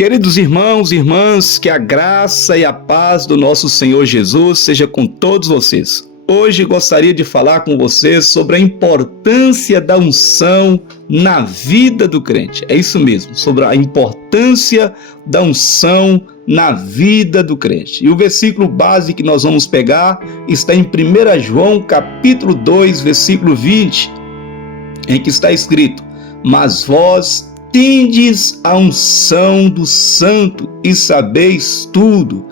Queridos irmãos e irmãs, que a graça e a paz do nosso Senhor Jesus seja com todos vocês. Hoje gostaria de falar com vocês sobre a importância da unção na vida do crente. É isso mesmo, sobre a importância da unção na vida do crente. E o versículo base que nós vamos pegar está em 1 João capítulo 2, versículo 20, em que está escrito: mas vós tendes a unção do Santo e sabeis tudo.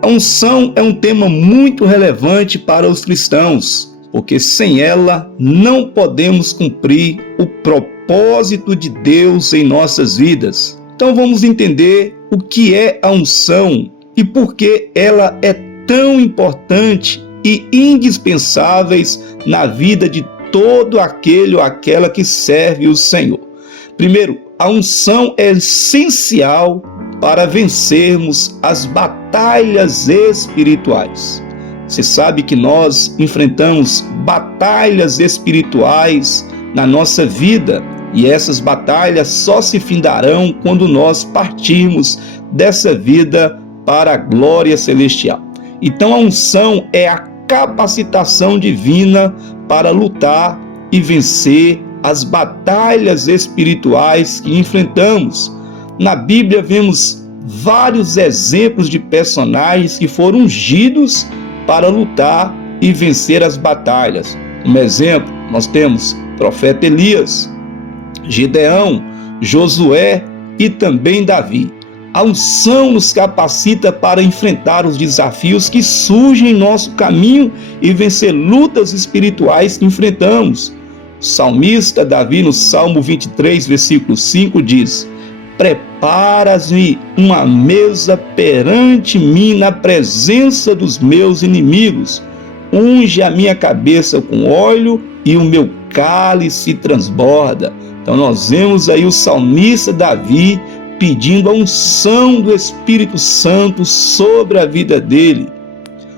A unção é um tema muito relevante para os cristãos, porque sem ela não podemos cumprir o propósito de Deus em nossas vidas. Então vamos entender o que é a unção e por que ela é tão importante e indispensáveis na vida de todo aquele ou aquela que serve o Senhor. Primeiro, a unção é essencial para vencermos as batalhas espirituais. Você sabe que nós enfrentamos batalhas espirituais na nossa vida e essas batalhas só se findarão quando nós partirmos dessa vida para a glória celestial. Então a unção é a capacitação divina para lutar e vencer as batalhas espirituais que enfrentamos. Na Bíblia vemos vários exemplos de personagens que foram ungidos para lutar e vencer as batalhas. Como exemplo, nós temos o profeta Elias, Gideão, Josué e também Davi. A unção nos capacita para enfrentar os desafios que surgem em nosso caminho e vencer lutas espirituais que enfrentamos. O salmista Davi, no Salmo 23, versículo 5, diz: preparas-me uma mesa perante mim na presença dos meus inimigos. Unge a minha cabeça com óleo e o meu cálice transborda. Então nós vemos aí o salmista Davi pedindo a unção do Espírito Santo sobre a vida dele.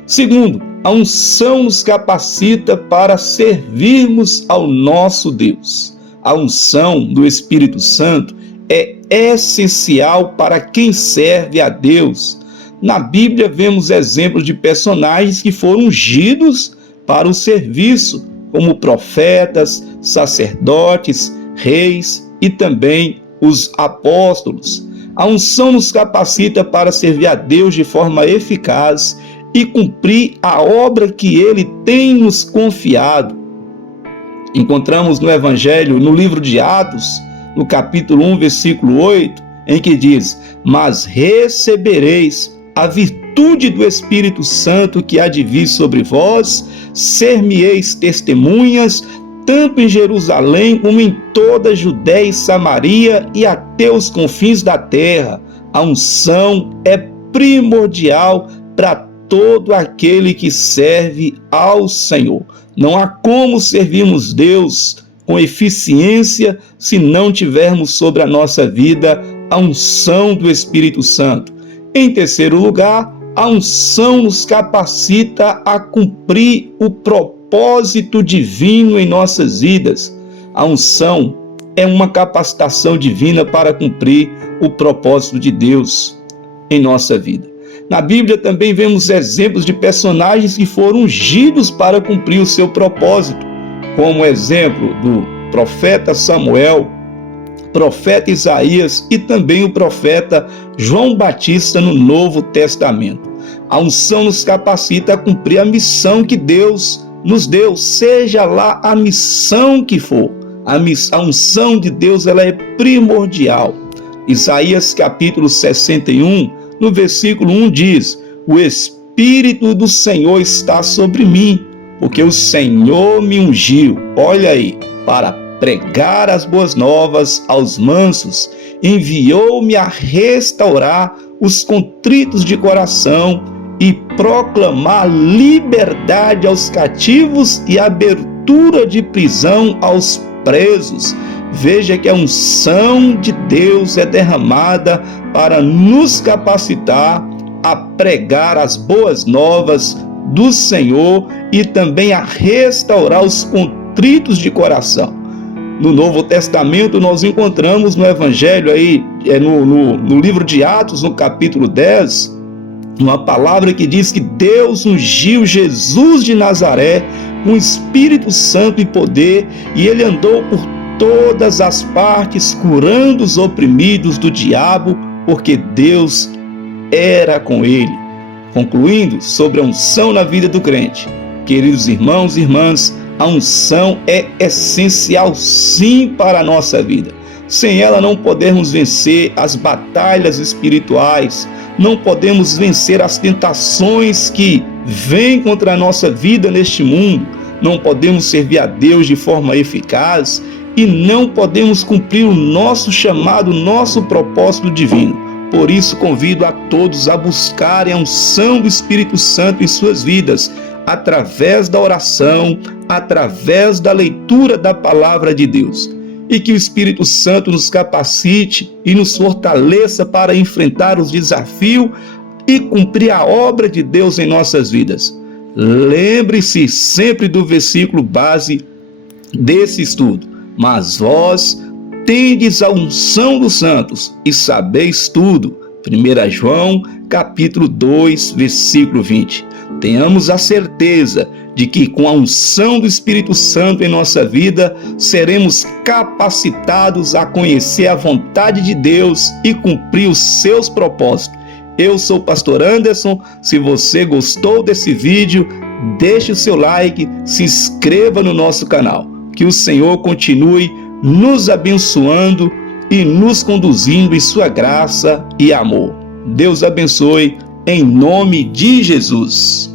Segundo, a unção nos capacita para servirmos ao nosso Deus. A unção do Espírito Santo é essencial para quem serve a Deus. Na Bíblia vemos exemplos de personagens que foram ungidos para o serviço, como profetas, sacerdotes, reis e também os apóstolos. A unção nos capacita para servir a Deus de forma eficaz e cumprir a obra que Ele tem nos confiado. Encontramos no Evangelho, no livro de Atos, no capítulo 1, versículo 8, em que diz: mas recebereis a virtude do Espírito Santo que há de vir sobre vós, ser-me-eis testemunhas, tanto em Jerusalém como em toda a Judéia e Samaria e até os confins da terra. A unção é primordial para todo aquele que serve ao Senhor. Não há como servirmos Deus com eficiência se não tivermos sobre a nossa vida a unção do Espírito Santo. Em terceiro lugar, a unção nos capacita a cumprir o propósito divino em nossas vidas. A unção é uma capacitação divina para cumprir o propósito de Deus em nossa vida. Na Bíblia também vemos exemplos de personagens que foram ungidos para cumprir o seu propósito, como exemplo do profeta Samuel, profeta Isaías e também o profeta João Batista no Novo Testamento. A unção nos capacita a cumprir a missão que Deus nos deu, seja lá a missão que for. A unção de Deus ela é primordial. Isaías capítulo 61, no versículo 1 diz: o Espírito do Senhor está sobre mim, porque o Senhor me ungiu, olha aí, para pregar as boas novas aos mansos, enviou-me a restaurar os contritos de coração e proclamar liberdade aos cativos e abertura de prisão aos presos. Veja que a unção de Deus é derramada para nos capacitar a pregar as boas novas do Senhor e também a restaurar os contritos de coração. no Novo Testamento, nós encontramos no Evangelho aí, no livro de Atos, no capítulo 10, uma palavra que diz que Deus ungiu Jesus de Nazaré com Espírito Santo e poder, e ele andou por todas as partes, curando os oprimidos do diabo, porque Deus era com ele. Concluindo sobre a unção na vida do crente, queridos irmãos e irmãs, a unção é essencial sim para a nossa vida. Sem ela não podemos vencer as batalhas espirituais, não podemos vencer as tentações que vêm contra a nossa vida neste mundo, não podemos servir a Deus de forma eficaz e não podemos cumprir o nosso chamado, nosso propósito divino. Por isso, convido a todos a buscarem a unção do Espírito Santo em suas vidas, através da oração, através da leitura da palavra de Deus. E que o Espírito Santo nos capacite e nos fortaleça para enfrentar os desafios e cumprir a obra de Deus em nossas vidas. Lembre-se sempre do versículo base desse estudo. Mas vós tendes a unção dos santos e sabeis tudo. 1 João, capítulo 2, versículo 20. Tenhamos a certeza de que com a unção do Espírito Santo em nossa vida, seremos capacitados a conhecer a vontade de Deus e cumprir os seus propósitos. Eu sou o pastor Anderson. Se você gostou desse vídeo, deixe o seu like, se inscreva no nosso canal. Que o Senhor continue nos abençoando e nos conduzindo em sua graça e amor. Deus abençoe em nome de Jesus.